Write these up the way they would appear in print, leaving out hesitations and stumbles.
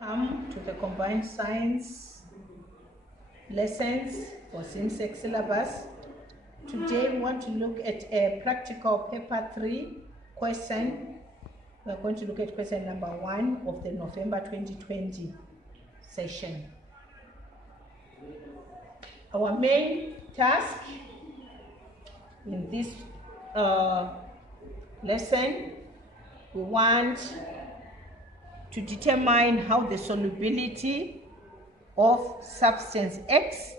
Welcome to the combined science lessons for SIMSEC syllabus. Today we want to look at a practical paper 3 question. We are going to look at question number 1 of the November 2020 session. Our main task in this lesson, we want to determine how the solubility of substance X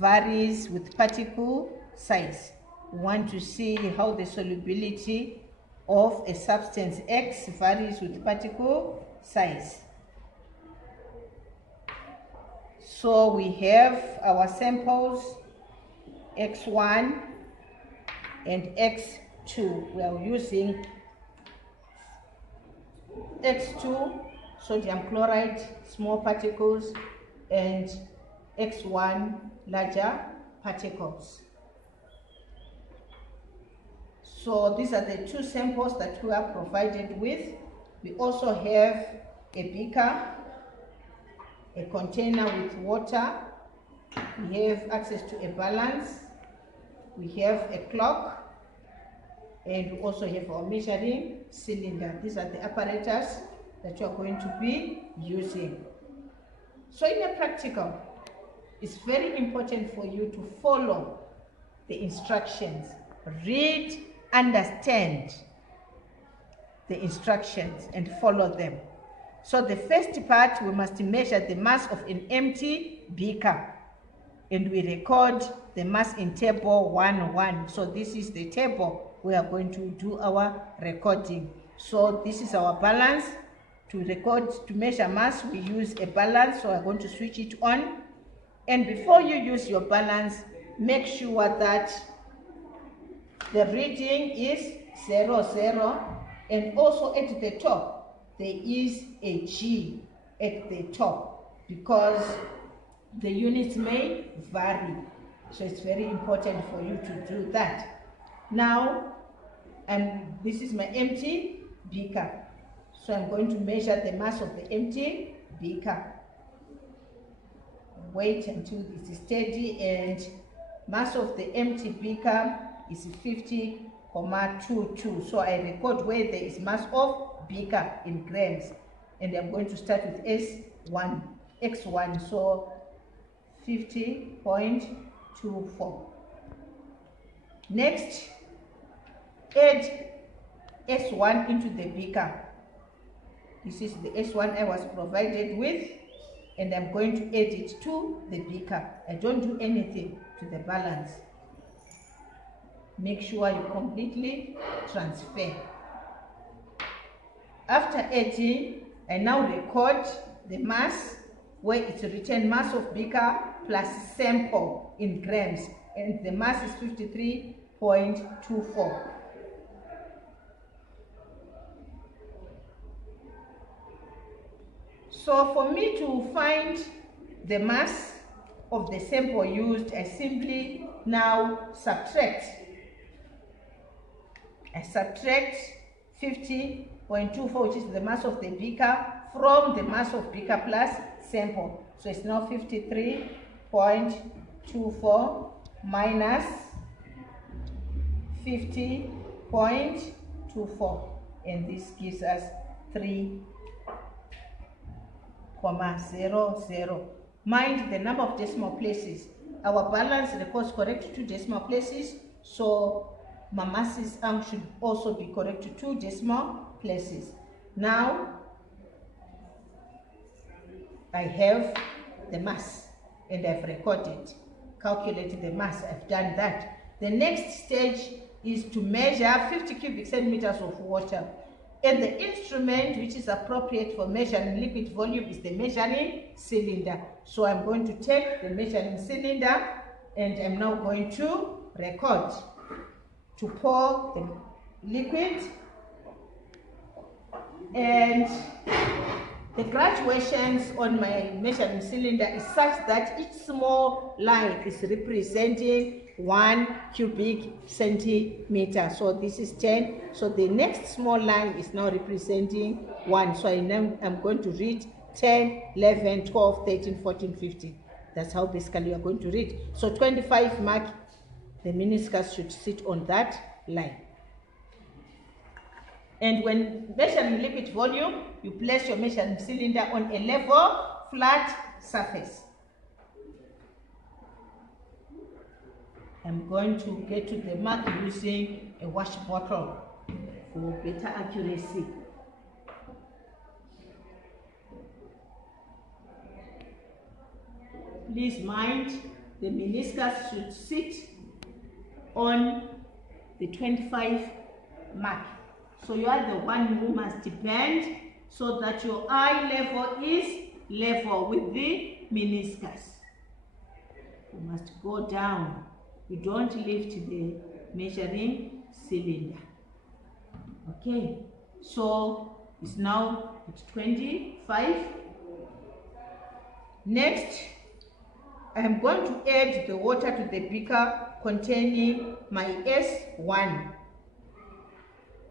varies with particle size. We want to see how the solubility of a substance X varies with particle size. So we have our samples X1 and X2. We are using X2, sodium chloride, small particles, and X1, larger particles. So these are the two samples that we are provided with. We also have a beaker, a container with water. We have access to a balance. We have a clock. And we also have our measuring cylinder. These are the apparatus that you are going to be using. So in a practical, it's very important for you to follow the instructions. Read, understand the instructions and follow them. So the first part, we must measure the mass of an empty beaker. And we record the mass in table 1:1. So this is the table we are going to do our recording. So this is our balance. To record, to measure mass, we use a balance. So I'm going to switch it on. And before you use your balance, make sure that the reading is 00. And also at the top, there is a G at the top because the units may vary. So it's very important for you to do that. Now, and this is my empty beaker. So I'm going to measure the mass of the empty beaker. Wait until it is steady, and mass of the empty beaker is 50,22. So I record where there is mass of beaker in grams. And I'm going to start with X1. So 50.24. Next, add S1 into the beaker. This is the S1 I was provided with, and I'm going to add it to the beaker. I don't do anything to the balance. Make sure you completely transfer. After adding, I now record the mass where it's written mass of beaker plus sample in grams, and the mass is 53.24. So for me to find the mass of the sample used, I simply now subtract. I subtract 50.24, which is the mass of the beaker, from the mass of beaker plus sample. So it's now 53.24 minus 50.24, and this gives us 3,00. Mind the number of decimal places. Our balance records correct to 2 decimal places, so my masses should also be correct to 2 decimal places. Now I have the mass and I've recorded, calculated the mass. I've done that. The next stage is to measure 50 cubic centimeters of water. And the instrument which is appropriate for measuring liquid volume is the measuring cylinder. So I'm going to take the measuring cylinder and I'm now going to record. To pour the liquid, and the graduations on my measuring cylinder is such that each small line is representing 1 cubic centimeter. So this is 10. So the next small line is now representing 1. So I'm going to read 10, 11, 12, 13, 14, 15. That's how basically you are going to read. So 25 mark, the meniscus should sit on that line. And when measuring liquid volume, you place your measuring cylinder on a level, flat surface. I'm going to get to the mark using a wash bottle for better accuracy. Please mind, the meniscus should sit on the 25 mark. So you are the one who must bend so that your eye level is level with the meniscus. You must go down. You don't lift the measuring cylinder. Okay, so it's now 25. Next, I'm going to add the water to the beaker containing my S1.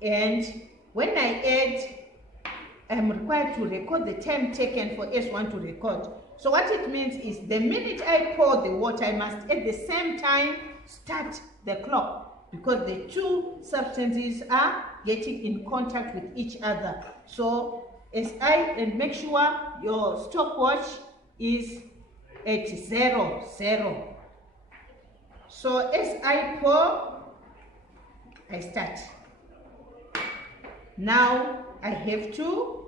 And when I add, I'm required to record the time taken for S1 to record. So what it means is the minute I pour the water, I must at the same time start the clock, because the two substances are getting in contact with each other. So and make sure your stopwatch is at 0, 0. So as I pour, I start. Now I have to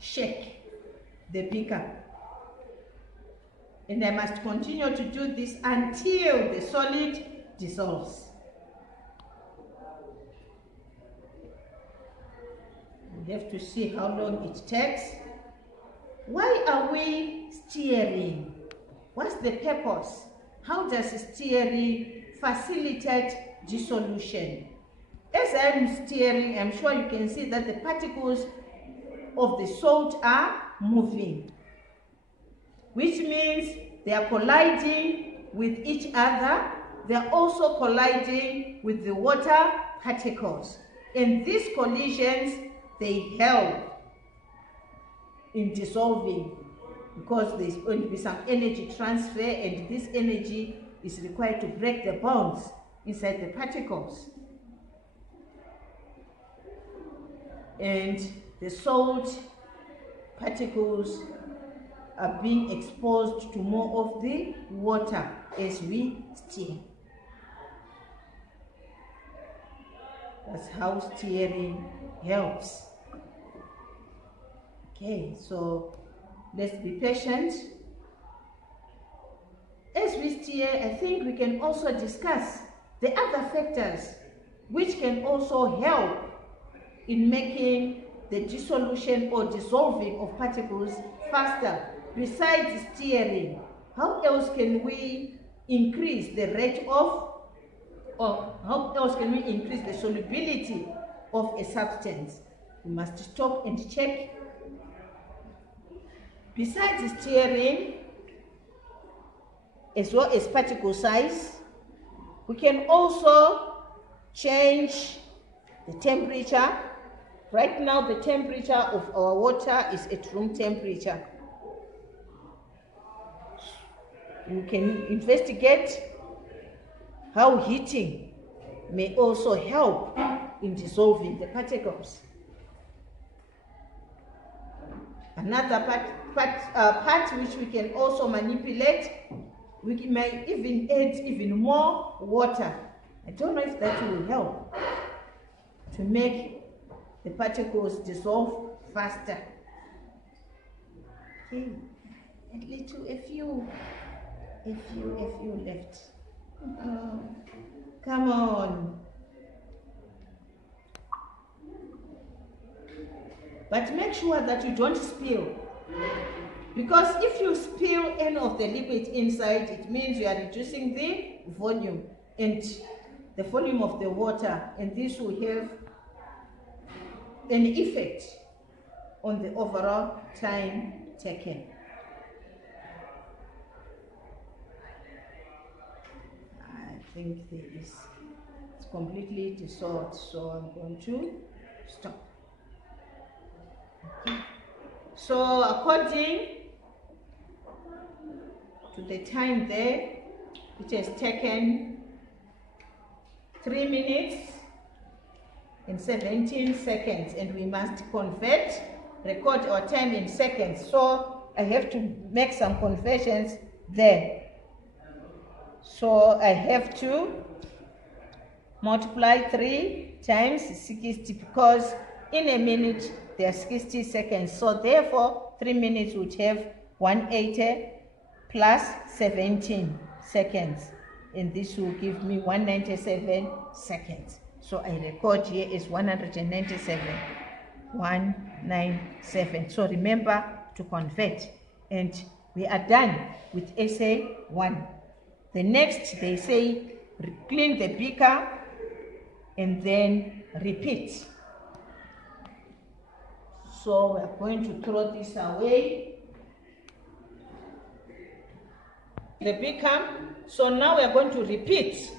shake the beaker. And I must continue to do this until the solid dissolves. We have to see how long it takes. Why are we stirring? What's the purpose? How does stirring facilitate dissolution? As I'm stirring, I'm sure you can see that the particles of the salt are moving, which means they are colliding with each other. They are also colliding with the water particles. And these collisions, they help in dissolving, because there's going to be some energy transfer, and this energy is required to break the bonds inside the particles. And the salt particles are being exposed to more of the water as we stir. That's how stirring helps. Okay, so let's be patient. As we stir, I think we can also discuss the other factors which can also help in making the dissolution or dissolving of particles faster. Besides stirring, how else can we increase the rate of, or how else can we increase the solubility of a substance? We must stop and check. Besides stirring, as well as particle size, we can also change the temperature. Right now, the temperature of our water is at room temperature. You can investigate how heating may also help in dissolving the particles. Another part which we can also manipulate, we may even add even more water. I don't know if that will help to make the particles dissolve faster. Okay, a few left. Come on. But make sure that you don't spill, because if you spill any of the liquid inside, it means you are reducing the volume and the volume of the water, and this will have an effect on the overall time taken. I think it's completely dissolved, so I'm going to stop. Okay. So according to the time there, it has taken 3 minutes and 17 seconds, and we must record our time in seconds. So I have to make some conversions there. So I have to multiply 3 times 60, because in a minute there are 60 seconds. So therefore 3 minutes would have 180 plus 17 seconds, and this will give me 197 seconds. So I record here is 197. So remember to convert, and we are done with essay 1. The next, they say clean the beaker and then repeat. So we are going to throw this away. The beaker. So now we are going to repeat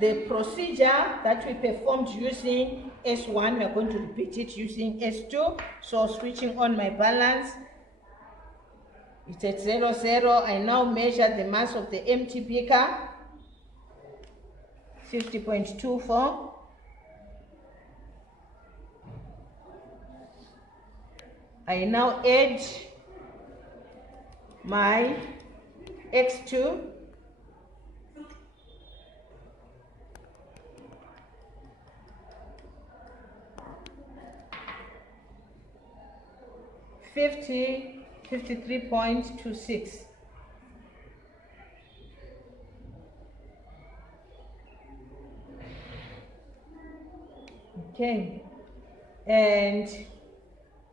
the procedure that we performed using S1. We are going to repeat it using S2. So switching on my balance, it's at 0, 0. I now measure the mass of the empty beaker, 50.24. I now add my X2, $53.26. Okay, and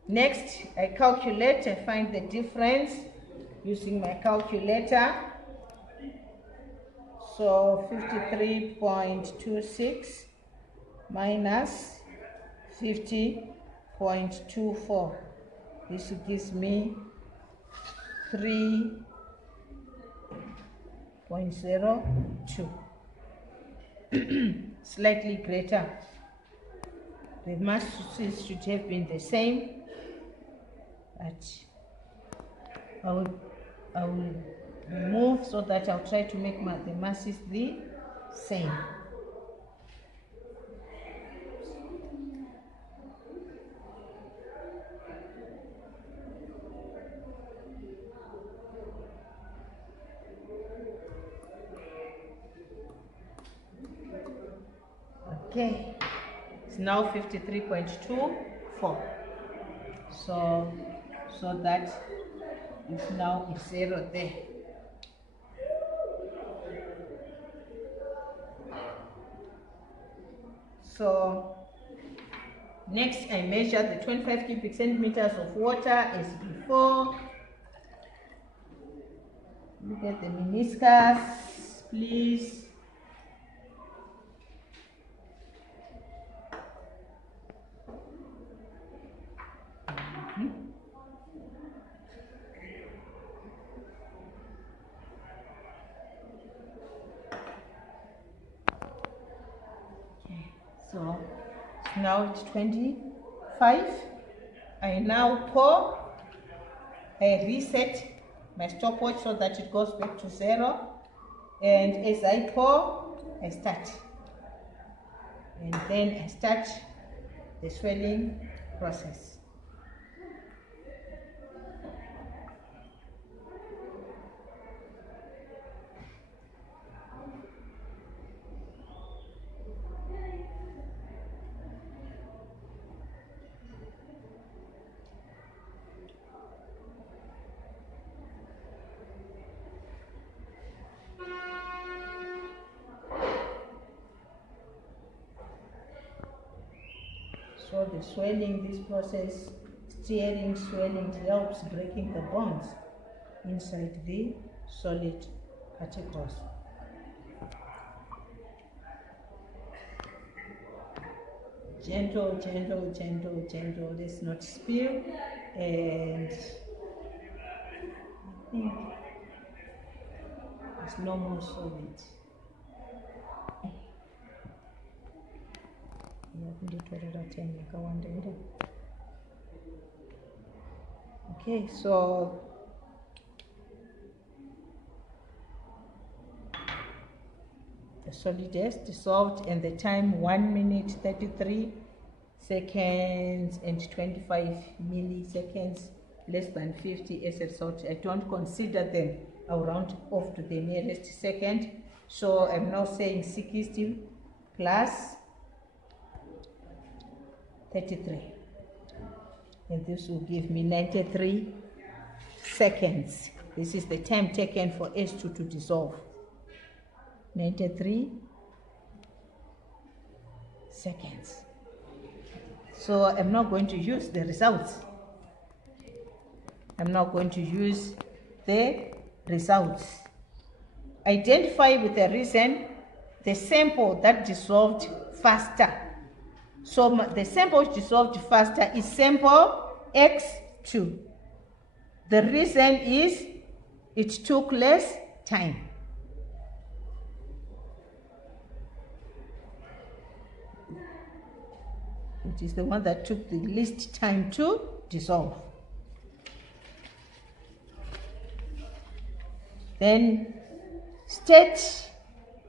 next I calculate. I find the difference using my calculator. So 53.26 minus 50.24. This gives me 3.02. Slightly greater. The masses should have been the same, but I will remove so that I'll try to make the masses the same. Okay, it's now 53.24. So that is now a 0 there. So next I measure the 25 cubic centimeters of water as before. Look at the meniscus, please. So now it's 25. I now pour. I reset my stopwatch so that it goes back to 0. And as I pour, I start. And then I start the swelling process. So the swelling, this process, steering swelling helps breaking the bonds inside the solid particles. Gentle, gentle, gentle, gentle. Let's not spill. And I think it's no more solid. Okay, Okay, so the solid has dissolved, and the time 1 minute 33 seconds and 25 milliseconds, less than 50 as a salt. I don't consider them. I'll round off to the nearest second. So I'm now saying 60 plus 33, and this will give me 93 seconds. This is the time taken for S2 to dissolve. 93 seconds. So I'm not going to use the results. I'm not going to use the results. Identify with the reason the sample that dissolved faster. So the sample which dissolved faster is sample X2. The reason is it took less time. It is the one that took the least time to dissolve. Then state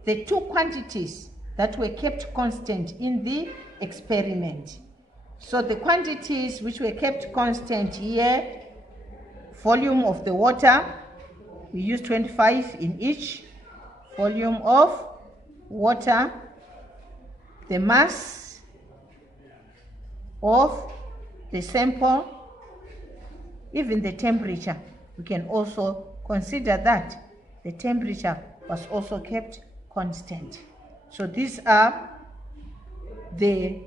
the two quantities that were kept constant in the experiment. So the quantities which were kept constant here: volume of the water, we use 25 in each, volume of water, the mass of the sample, even the temperature. We can also consider that the temperature was also kept constant. So these are the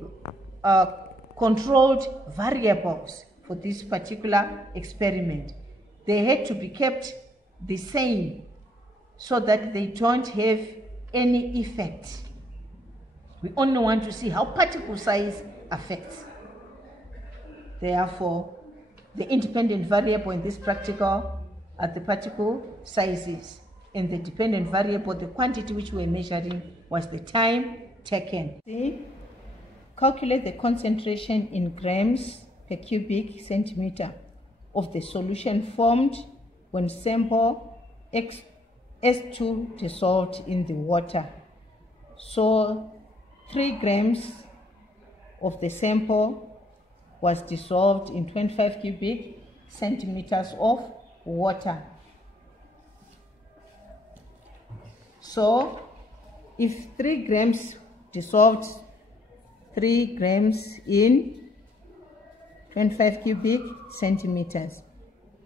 controlled variables for this particular experiment. They had to be kept the same so that they don't have any effect. We only want to see how particle size affects. Therefore, the independent variable in this practical are the particle sizes, and the dependent variable, the quantity which we were measuring, was the time taken. See? Calculate the concentration in grams per cubic centimeter of the solution formed when sample S2 dissolved in the water. So 3 grams of the sample was dissolved in 25 cubic centimeters of water. So if 3 grams dissolved 3 grams in 25 cubic centimeters.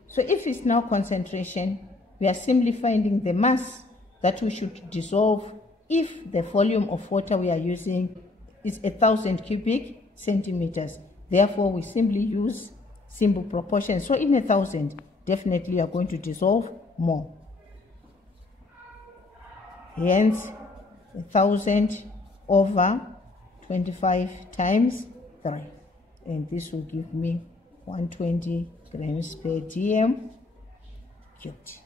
So if it's now concentration, we are simply finding the mass that we should dissolve if the volume of water we are using is 1,000 cubic centimeters. Therefore, we simply use simple proportion. So in 1,000, definitely you are going to dissolve more. Hence, 1,000 over 25 times 3. And this will give me 120 grams per dm cubed.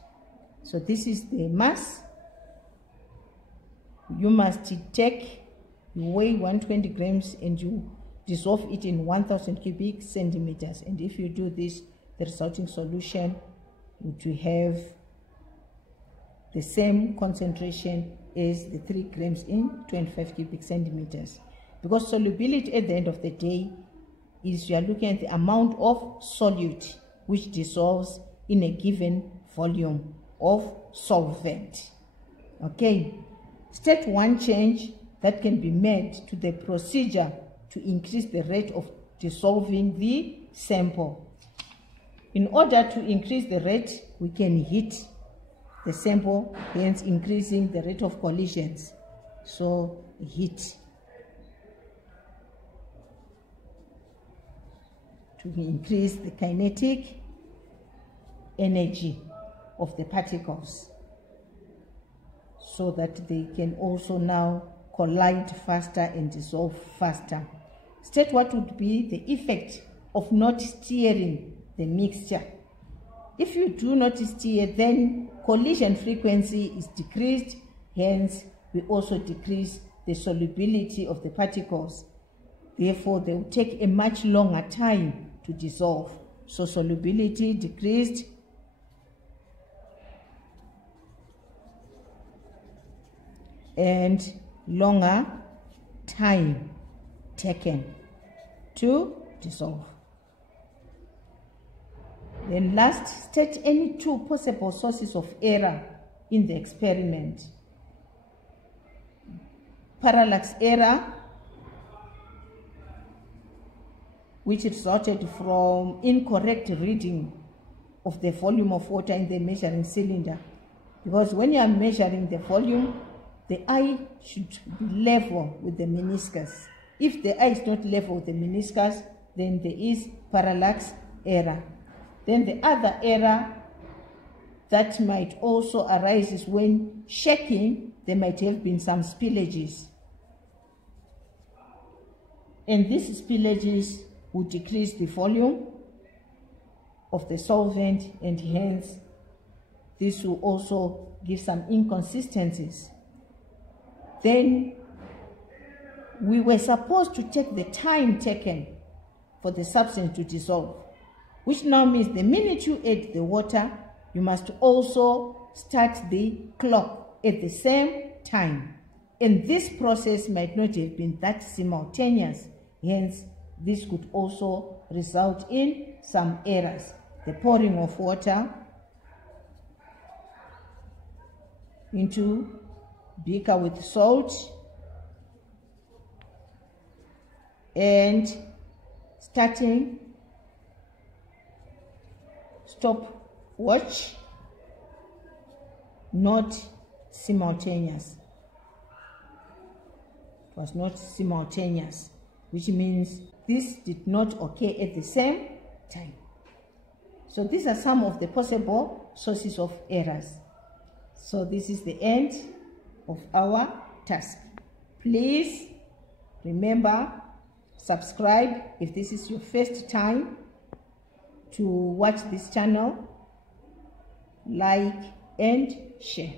So this is the mass. You must take, you weigh 120 grams and you dissolve it in 1,000 cubic centimeters. And if you do this, the resulting solution would have the same concentration as the 3 grams in 25 cubic centimeters. Because solubility at the end of the day is you are looking at the amount of solute which dissolves in a given volume of solvent. Okay. State one change that can be made to the procedure to increase the rate of dissolving the sample. In order to increase the rate, we can heat the sample, hence increasing the rate of collisions. So heat to increase the kinetic energy of the particles so that they can also now collide faster and dissolve faster. State what would be the effect of not stirring the mixture. If you do not stir, then collision frequency is decreased, hence we also decrease the solubility of the particles. Therefore, they will take a much longer time to dissolve. so solubility decreased, and longer time taken to dissolve. Then last, state any 2 possible sources of error in the experiment. Parallax error, which resulted from incorrect reading of the volume of water in the measuring cylinder. Because when you are measuring the volume, the eye should be level with the meniscus. If the eye is not level with the meniscus, then there is parallax error. Then the other error that might also arise is when shaking, there might have been some spillages. And these spillages would decrease the volume of the solvent, and hence this will also give some inconsistencies. Then we were supposed to take the time taken for the substance to dissolve, which now means the minute you add the water, you must also start the clock at the same time. And this process might not have been that simultaneous, hence this could also result in some errors. The pouring of water into beaker with salt and starting stopwatch, not simultaneous. It was not simultaneous, which means this did not occur at the same time. So these are some of the possible sources of errors. So this is the end of our task. Please remember, subscribe if this is your first time to watch this channel, like and share.